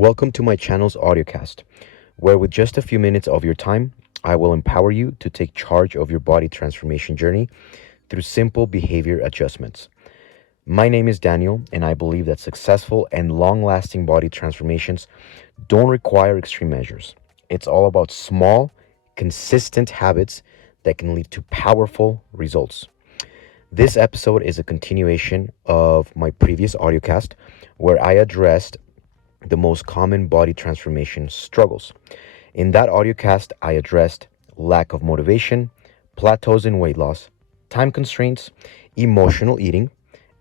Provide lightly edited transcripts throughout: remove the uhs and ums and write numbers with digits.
Welcome to my channel's Audiocast, where with just a few minutes of your time, I will empower you to take charge of your body transformation journey through simple behavior adjustments. My name is Daniel, and I believe that successful and long lasting body transformations don't require extreme measures. It's all about small, consistent habits that can lead to powerful results. This episode is a continuation of my previous audiocast where I addressed the most common body transformation struggles. In that audiocast, I addressed lack of motivation, plateaus in weight loss, time constraints, emotional eating,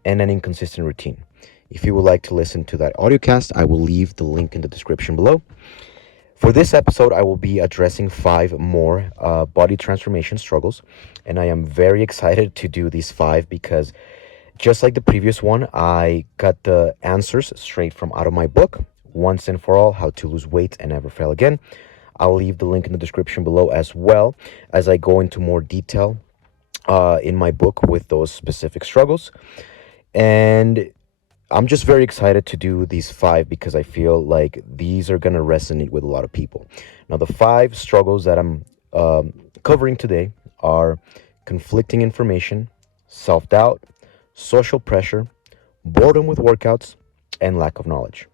and an inconsistent routine. If you would like to listen to that audiocast, I will leave the link in the description below. For this episode, I will be addressing 5 more body transformation struggles, and I am very excited to do these 5 because just like the previous one, I got the answers straight from out of my book, Once and For All, How to Lose Weight and Never Fail Again. I'll leave the link in the description below as well as I go into more detail in my book with those specific struggles. And I'm just very excited to do these 5 because I feel like these are going to resonate with a lot of people. Now, the 5 struggles that I'm covering today are conflicting information, self-doubt, social pressure, boredom with workouts, and lack of knowledge.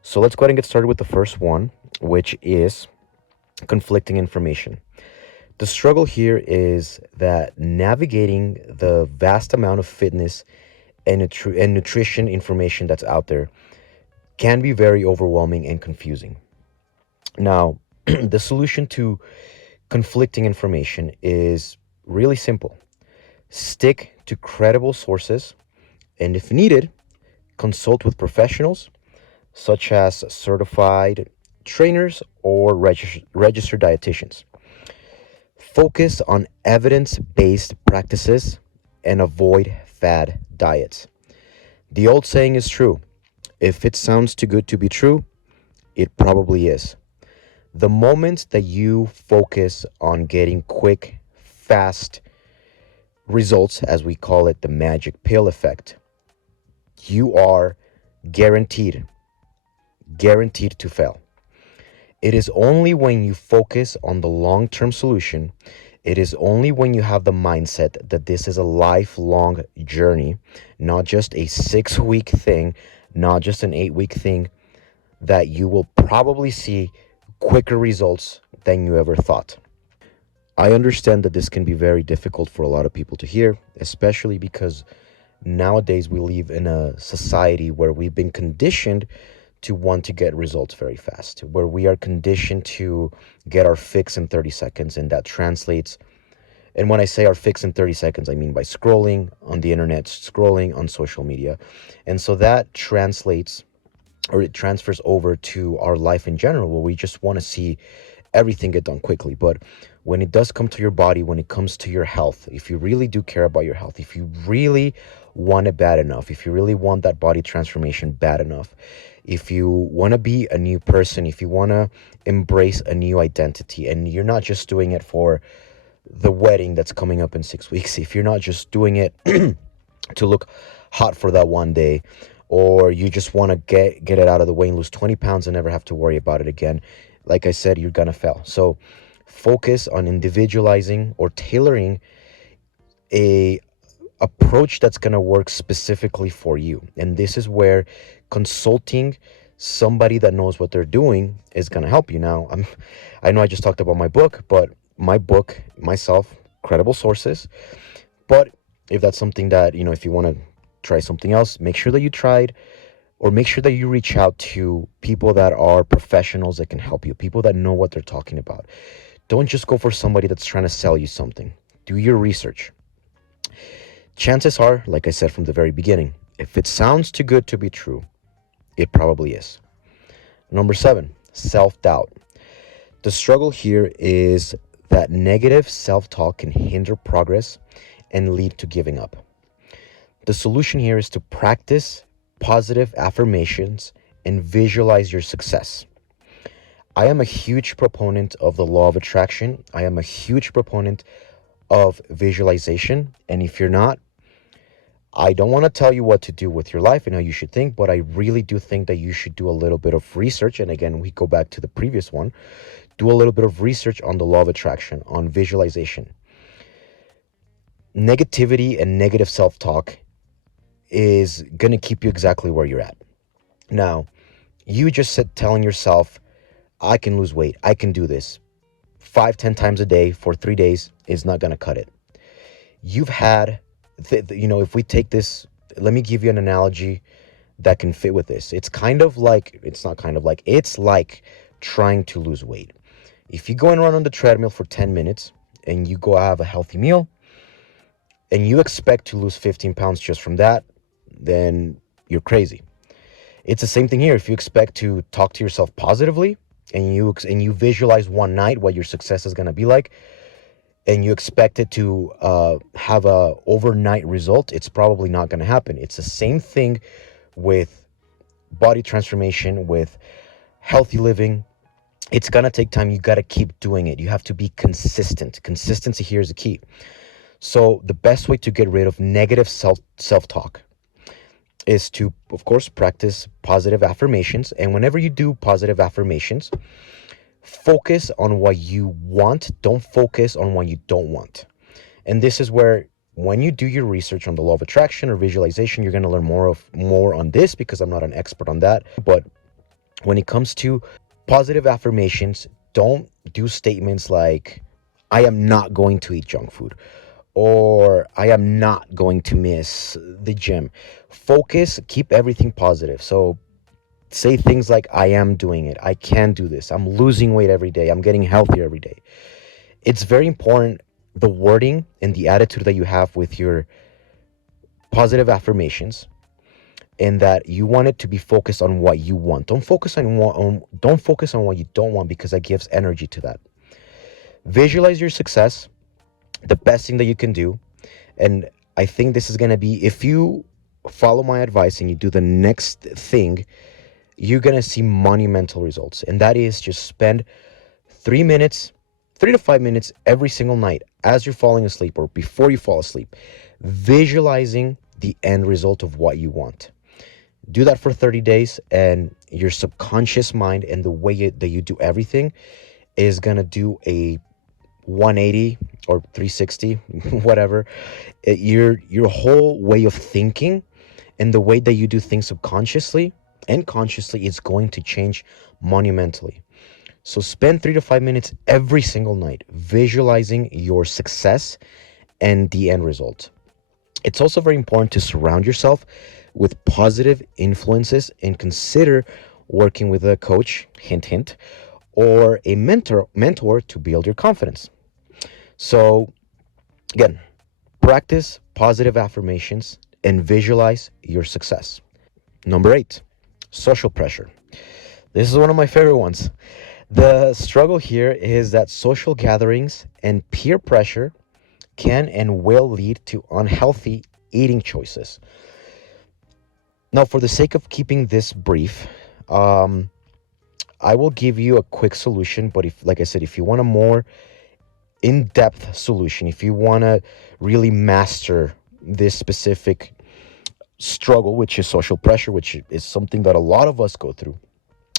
So let's go ahead and get started with the first one, which is conflicting information. The struggle here is that navigating the vast amount of fitness and nutrition information that's out there can be very overwhelming and confusing. Now, the solution to conflicting information is really simple. Stick to credible sources, and if needed, consult with professionals such as certified trainers or registered dietitians. Focus on evidence-based practices and avoid fad diets. The old saying is true. If it sounds too good to be true, it probably is. The moment that you focus on getting quick, fast results, as we call it, the magic pill effect, you are guaranteed to fail. It is only when you focus on the long-term solution, it is only when you have the mindset that this is a lifelong journey, not just a 6-week thing, not just an 8-week thing, that you will probably see quicker results than you ever thought. I understand that this can be very difficult for a lot of people to hear, especially because nowadays we live in a society where we've been conditioned to want to get results very fast, where we are conditioned to get our fix in 30 seconds, and that translates. And when I say our fix in 30 seconds, I mean by scrolling on the internet, scrolling on social media. And so that translates, or it transfers over to our life in general, where we just want to see everything get done quickly. But when it does come to your body, when it comes to your health, if you really do care about your health, if you really want it bad enough, if you really want that body transformation bad enough, if you want to be a new person, if you want to embrace a new identity, and you're not just doing it for the wedding that's coming up in 6 weeks, if you're not just doing it to look hot for that one day, or you just want to get it out of the way and lose 20 pounds and never have to worry about it again, like I said, you're gonna fail. So focus on individualizing or tailoring a approach that's gonna work specifically for you. And this is where consulting somebody that knows what they're doing is gonna help you. Now, I know I just talked about my book, but my book, myself, credible sources. But if that's something that, if you want to try something else, make sure that you tried, or make sure that you reach out to people that are professionals that can help you, people that know what they're talking about. Don't just go for somebody that's trying to sell you something. Do your research. Chances are, like I said from the very beginning, if it sounds too good to be true, it probably is. Number 7, self-doubt. The struggle here is that negative self-talk can hinder progress and lead to giving up. The solution here is to practice positive affirmations and visualize your success. I am a huge proponent of the law of attraction. I am a huge proponent of visualization. And if you're not, I don't want to tell you what to do with your life and how you should think, but I really do think that you should do a little bit of research. And again, we go back to the previous one, do a little bit of research on the law of attraction, on visualization. Negativity and negative self talk is going to keep you exactly where you're at. Now, you just sit telling yourself, I can lose weight, I can do this 5, 10 times a day for 3 days is not going to cut it. You've had, if we take this, let me give you an analogy that can fit with this. It's like trying to lose weight. If you go and run on the treadmill for 10 minutes and you go have a healthy meal and you expect to lose 15 pounds just from that, then you're crazy. It's the same thing here. If you expect to talk to yourself positively and you visualize one night what your success is going to be like, and you expect it to have a overnight result, it's probably not going to happen. It's the same thing with body transformation, with healthy living. It's going to take time. You got to keep doing it. You have to be consistent. Consistency here is the key. So the best way to get rid of negative self-talk is to, of course, practice positive affirmations. And whenever you do positive affirmations, focus on what you want. Don't focus on what you don't want. And this is where, when you do your research on the law of attraction or visualization, you're going to learn more on this, because I'm not an expert on that. But when it comes to positive affirmations, don't do statements like, I am not going to eat junk food, or I am not going to miss the gym. Focus, keep everything positive. So say things like, I am doing it, I can do this, I'm losing weight every day, I'm getting healthier every day. It's very important, the wording and the attitude that you have with your positive affirmations, and that you want it to be focused on what you want. Don't focus on what you don't want, because that gives energy to that. Visualize your success, the best thing that you can do. And I think this is going to be, if you follow my advice and you do the next thing, you're going to see monumental results. And that is, just spend 3 to 5 minutes every single night as you're falling asleep or before you fall asleep, visualizing the end result of what you want. Do that for 30 days, and your subconscious mind and the way that you do everything is going to do a 180 or 360, whatever. Your whole way of thinking and the way that you do things subconsciously and consciously is going to change monumentally. So spend 3 to 5 minutes every single night visualizing your success and the end result. It's also very important to surround yourself with positive influences and consider working with a coach, hint, hint, or a mentor to build your confidence. So again, practice positive affirmations and visualize your success. Number 8, social pressure. This is one of my favorite ones. The struggle here is that social gatherings and peer pressure can and will lead to unhealthy eating choices. Now, for the sake of keeping this brief, I will give you a quick solution. But like I said, if you want a more in-depth solution, if you want to really master this specific struggle, which is social pressure, which is something that a lot of us go through,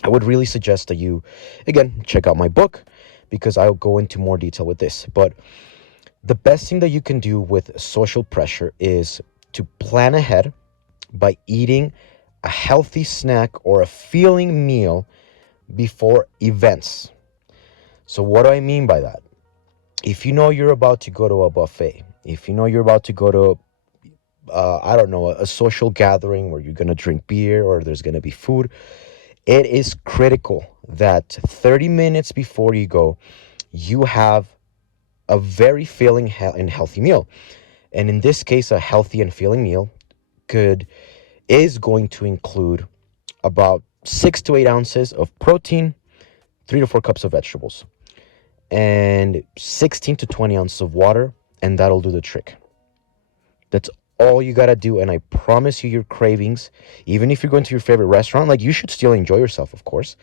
I would really suggest that you, again, check out my book, because I'll go into more detail with this. But the best thing that you can do with social pressure is to plan ahead by eating a healthy snack or a filling meal before events. So what do I mean by that? If you know you're about to go to a buffet, if you know you're about to go to, a social gathering where you're going to drink beer or there's going to be food, it is critical that 30 minutes before you go, you have a very filling and healthy meal. And in this case, a healthy and filling meal is going to include about 6 to 8 ounces of protein, 3 to 4 cups of vegetables, and 16 to 20 ounces of water, and that'll do the trick. That's all you gotta do, and I promise you, your cravings, even if you're going to your favorite restaurant, like, you should still enjoy yourself, of course,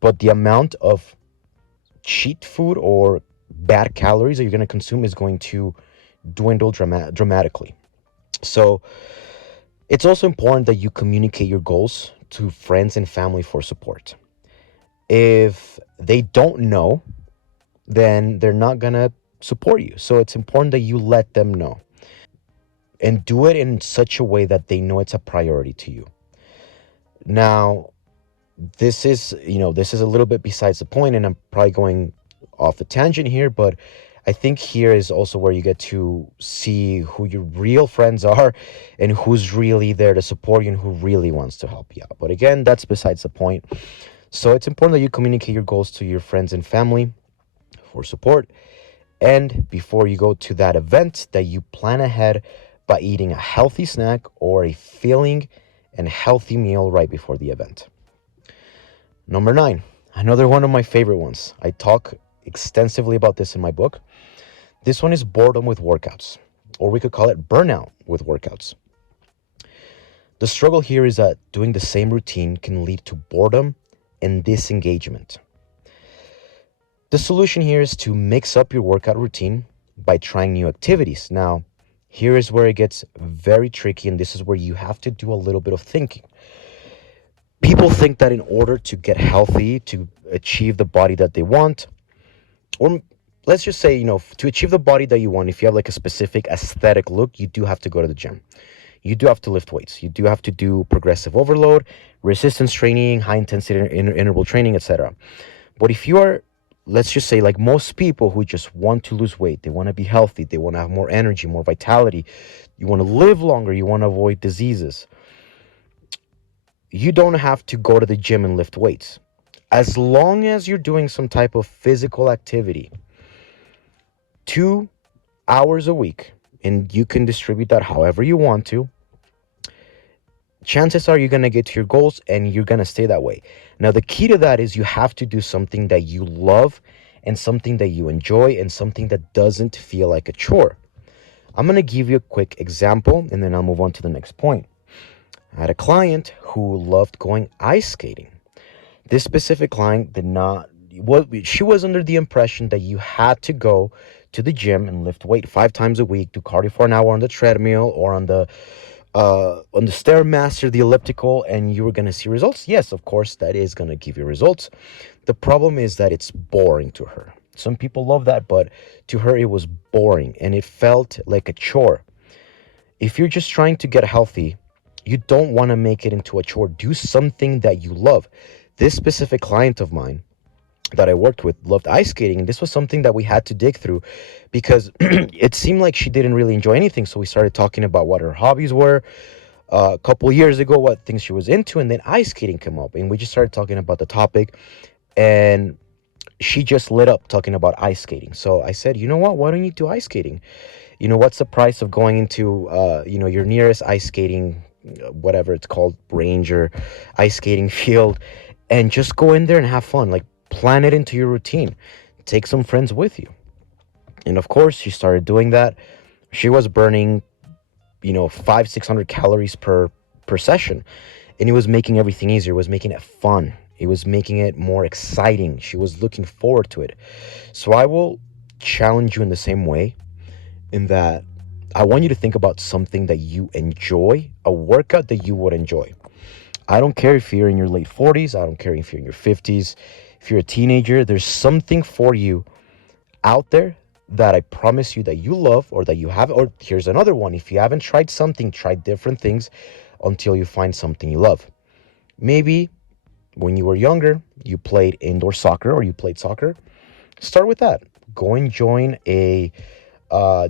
but the amount of cheat food or bad calories that you're going to consume is going to dwindle dramatically. So it's also important that you communicate your goals to friends and family for support. If they don't know, then they're not going to support you. So it's important that you let them know and do it in such a way that they know it's a priority to you. Now, this is a little bit besides the point, and I'm probably going off the tangent here, but I think here is also where you get to see who your real friends are and who's really there to support you and who really wants to help you out. But again, that's besides the point. So it's important that you communicate your goals to your friends and family for support. And before you go to that event, that you plan ahead by eating a healthy snack or a filling and healthy meal right before the event. Number 9, another one of my favorite ones. I talk extensively about this in my book. This one is boredom with workouts, or we could call it burnout with workouts. The struggle here is that doing the same routine can lead to boredom and disengagement. The solution here is to mix up your workout routine by trying new activities. Now, here is where it gets very tricky, and this is where you have to do a little bit of thinking. People think that in order to get healthy, to achieve the body that they want, or let's just say, to achieve the body that you want, if you have like a specific aesthetic look, you do have to go to the gym. You do have to lift weights. You do have to do progressive overload, resistance training, high intensity interval training, etc. But if you are, let's just say, like most people who just want to lose weight, they want to be healthy, they want to have more energy, more vitality, you want to live longer, you want to avoid diseases, you don't have to go to the gym and lift weights. As long as you're doing some type of physical activity, 2 hours a week, and you can distribute that however you want to, chances are you're going to get to your goals and you're going to stay that way. Now, the key to that is you have to do something that you love and something that you enjoy and something that doesn't feel like a chore. I'm going to give you a quick example and then I'll move on to the next point. I had a client who loved going ice skating. This specific client did not, she was under the impression that you had to go to the gym and lift weight 5 times a week, do cardio for an hour on the treadmill or on the Stairmaster, the elliptical, and you were going to see results. Yes, of course, that is going to give you results. The problem is that it's boring to her. Some people love that, but to her it was boring and it felt like a chore. If you're just trying to get healthy, you don't want to make it into a chore. Do something that you love. This specific client of mine that I worked with loved ice skating, and this was something that we had to dig through because it seemed like she didn't really enjoy anything. So we started talking about what her hobbies were. A couple of years ago, what things she was into, and then ice skating came up, and we just started talking about the topic, and she just lit up talking about ice skating. So I said, you know what? Why don't you do ice skating? What's the price of going into, your nearest ice skating, whatever it's called, range or ice skating field, and just go in there and have fun. Like, plan it into your routine. Take some friends with you. And of course, she started doing that. She was burning, 500-600 calories per session, and it was making everything easier. It was making it fun. It was making it more exciting. She was looking forward to it. So I will challenge you in the same way, in that I want you to think about something that you enjoy, a workout that you would enjoy. I don't care if you're in your late 40s, I don't care if you're in your 50s, if you're a teenager, there's something for you out there that I promise you that you love or that you have. Or here's another one: if you haven't tried something, try different things until you find something you love. Maybe when you were younger, you played indoor soccer or you played soccer. Start with that. Go and join a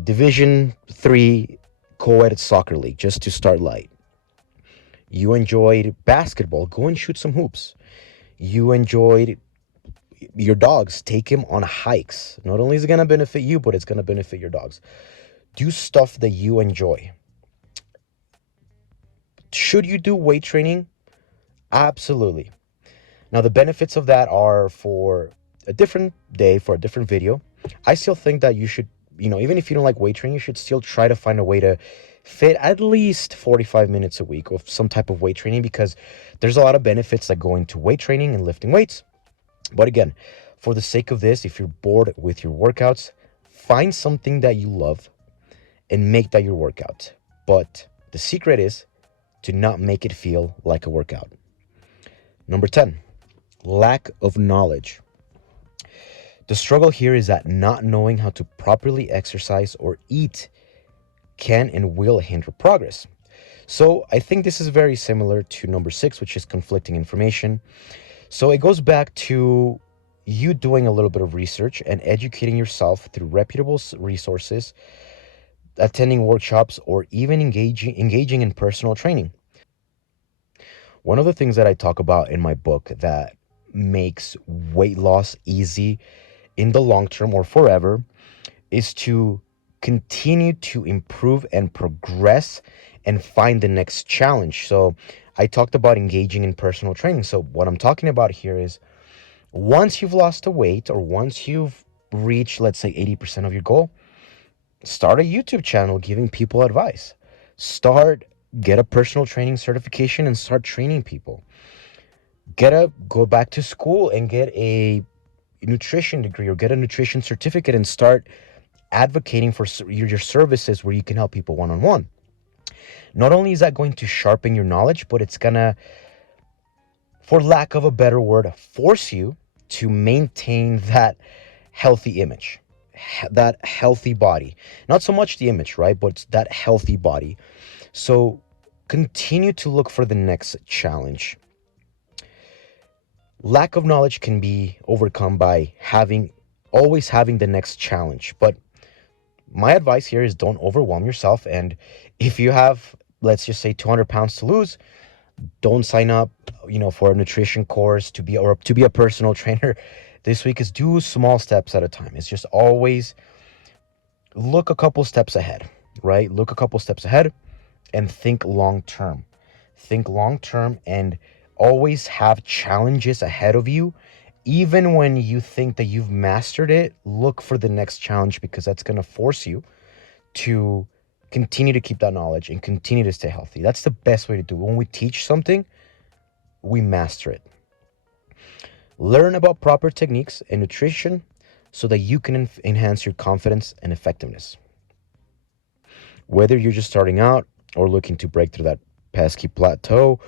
Division 3 co-ed soccer league just to start light. You enjoyed basketball, go and shoot some hoops. You enjoyed your dogs, take him on hikes. Not only is it going to benefit you, but it's going to benefit your dogs. Do stuff that you enjoy. Should you do weight training? Absolutely. Now, the benefits of that are for a different day, for a different video. I still think that you should, even if you don't like weight training, you should still try to find a way to fit at least 45 minutes a week of some type of weight training, because there's a lot of benefits that go into weight training and lifting weights. But again, for the sake of this, if you're bored with your workouts, find something that you love and make that your workout. But the secret is to not make it feel like a workout. Number 10, lack of knowledge. The struggle here is that not knowing how to properly exercise or eat can and will hinder progress. So I think this is very similar to number 6, which is conflicting information. So it goes back to you doing a little bit of research and educating yourself through reputable resources, attending workshops, or even engaging in personal training. One of the things that I talk about in my book that makes weight loss easy in the long term or forever is to continue to improve and progress and find the next challenge. So I talked about engaging in personal training. So what I'm talking about here is once you've lost the weight or once you've reached, let's say, 80% of your goal, start a YouTube channel giving people advice. Get a personal training certification and start training people. Go back to school and get a nutrition degree or get a nutrition certificate and start advocating for your services where you can help people one-on-one. Not only is that going to sharpen your knowledge, but it's gonna, for lack of a better word, force you to maintain that healthy image, that healthy body. Not so much the image, right? But it's that healthy body. So continue to look for the next challenge. Lack of knowledge can be overcome by always having the next challenge. But my advice here is don't overwhelm yourself. And if you have, let's just say, 200 pounds to lose, don't sign up, for a nutrition course to be a personal trainer this week. Is do small steps at a time. It's just always look a couple steps ahead, right? Look a couple steps ahead and think long term. Think long term and always have challenges ahead of you. Even when you think that you've mastered it, look for the next challenge because that's going to force you to continue to keep that knowledge and continue to stay healthy. That's the best way to do it. When we teach something, we master it. Learn about proper techniques and nutrition so that you can enhance your confidence and effectiveness. Whether you're just starting out or looking to break through that pesky plateau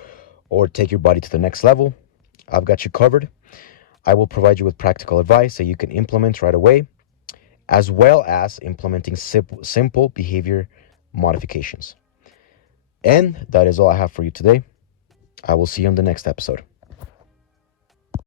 or take your body to the next level, I've got you covered. I will provide you with practical advice that you can implement right away, as well as implementing simple behavior modifications. And that is all I have for you today. I will see you on the next episode.